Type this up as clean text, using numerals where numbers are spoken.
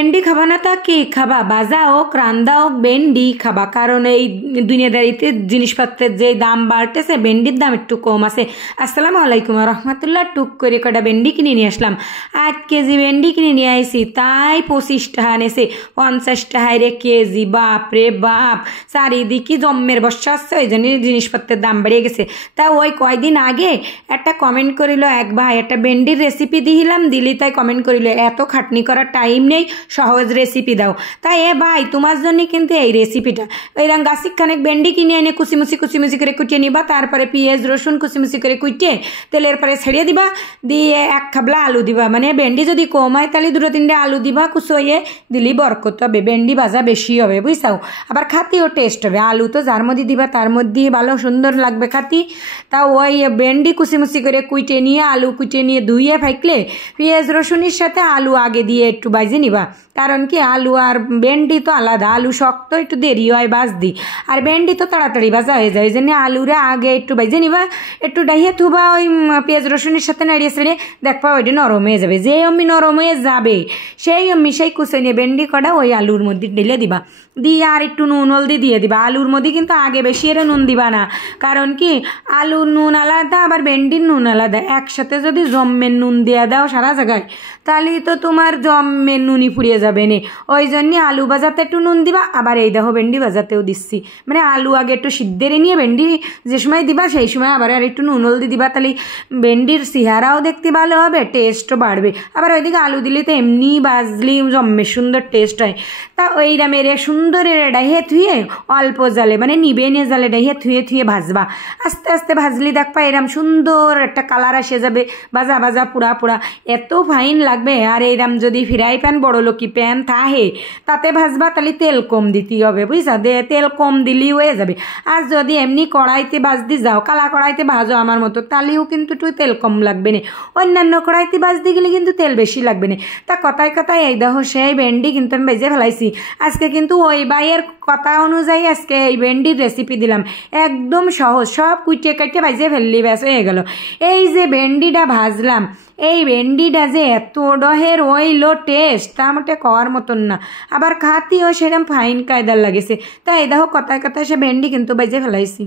ভেন্ডি খাবা না তা কি খাবা? ভাজা হোক রান্দা হোক ভেন্ডি খাবা, কারণ এই দুনিয়াদারিতে জিনিসপত্রের যে দাম বাড়তেছে ভেন্ডির দাম একটু কম আছে। আসসালামু আলাইকুম রহমতুল্লাহ। টুক করে কটা ভেন্ডি কিনে নিয়ে আসলাম। 8 কেজি ভেন্ডি কিনে নিয়ে আইসি, তাই 25 টাকা নেছে, 50 টাকায় রে কেজি। বাপ রে বাপ, চারিদিকে জম্মের বর্ষা আসছে, ওই জন্য জিনিসপত্রের দাম বেড়ে গেছে। তা ওই কয়দিন আগে একটা কমেন্ট করিল এক ভাই, একটা ভেন্ডির রেসিপি দিলাম, দিলি তাই কমেন্ট করিল এত খাটনি করার টাইম নেই, সহজ রেসিপি দাও। তাই এ ভাই তোমার জন্য কিন্তু এই রেসিপিটা, এইরকম গাছিক খানেক ভেন্ডি কিনে এনে কুচিমুচি করে কুটিয়ে নিবা, তারপরে পেঁয়াজ রসুন কুচিমুচি করে কুটিয়ে তেলের পরে ছেড়ে দিবা, দিয়ে 1 খাবলা আলু দিবা। মানে ভেন্ডি যদি কম হয় তাহলে 2-3টে আলু দিবা, কুচোয়ে দিলি বরকত হবে, ভেন্ডি ভাজা বেশি হবে বুঝছাও, আবার খাতিও টেস্ট হবে। আলু তো যার মধ্যে দিবা তার মধ্যে ভালো সুন্দর লাগবে খাতি। তা ওই ভেন্ডি কুচিমুচি করে কুইটে নিয়ে আলু কুইটে নিয়ে ধুইয়ে ফাইকলে পেঁয়াজ রসুনের সাথে আলু আগে দিয়ে একটু ভাজে নিবা, কারণ কি আলু আর ভেন্ডি তো আলাদা, আলু শক্ত একটু দেরি হয় ভাজদি, আর ভেন্ডি তো তাড়াতাড়ি ভাজা হয়ে যায়, ওই জন্য আলুরে আগে একটু ভাজে নিবা, একটু ডাইয়ে থুবা ওই পেঁয়াজ রসুনের সাথে নাড়িয়ে ছেড়ে দেখবা ওইটা নরম হয়ে যাবে। যে অম্মি নরম হয়ে যাবে সেই অম্মি সেই কুচে নিয়ে ভেন্ডি কটা ওই আলুর মধ্যে ঢেলে দিবা, দিয়ে আর একটু নুন হলদি দিয়ে দিবা। আলুর মধ্যে কিন্তু আগে বেশি এর নুন দিবা না, কারণ কি আলুর নুন আলাদা আবার ভেন্ডির নুন আলাদা, একসাথে যদি জম্মের নুন দিয়ে দাও সারা জায়গায় তাহলে তো তোমার জম্মের নুনই ফুরিয়ে যাবে নে। ওই জন্যে আলু ভাজাতে একটু নুন দিবা, আবার এই দেখো ভেন্ডি ভাজাতেও দিচ্ছি, মানে আলু আগে একটু সিদ্ধেরে নিয়ে ভেন্ডি যে সময় দিবা সেই সময় আবার আর একটু নুন হলদি দিবা, তাহলে ভেন্ডির চেহারাও দেখতে ভালো হবে, টেস্টও বাড়বে। আবার ওইদিকে আলু দিলে তো এমনি ভাজলি জম্মের সুন্দর টেস্ট হয়। তা ওইরা মেরে সুন্দর ডাইয়ে থুয়ে অল্প জালে, মানে নিবে নিয়ে জালে ডাইয়ে থুয়ে ভাজবা, আস্তে আস্তে ভাজলি দেখবা এরম সুন্দর একটা কালার আসে যাবে, ভাজা ভাজা পুরা পুরা এত ফাইন লাগবে। আর এইরকম যদি ফ্রাই প্যান বড় লোকি প্যান থাহে তাতে ভাজবা, তাহলে তেল কম দিতে হবে বুঝছা, তেল কম দিলেই হয়ে যাবে। আর যদি এমনি কড়াইতে ভাজতে যাও, কালা কড়াইতে ভাজো আমার মতো, তাহলেও কিন্তু একটু তেল কম লাগবে না, অন্যান্য কড়াইতে ভাজতে গেলে কিন্তু তেল বেশি লাগবে না। তা কথায় কথায় এই দেখো সেই ভেন্ডি কিন্তু আমি ভেজে ফেলাইছি। আজকে কিন্তু ওই ভাইয়ের কথা অনুযায়ী আজকে এই ভেন্ডির রেসিপি দিলাম, একদম সহজ, সব কুইটে কাটে ভাজে ফেললি ব্যাস হয়ে গেল। এই যে ভেন্ডিটা ভাজলাম, এই ভেন্ডিটা যে এত ডহের ওইলো টেস্ট তা মোটে খাওয়ার মতন না, আবার খাতিও সেরকম ফাইন কায়দার লাগেছে। তাই দেখো কথায় কথায় সে ভেন্ডি কিন্তু ভেজে ফেলাইছি।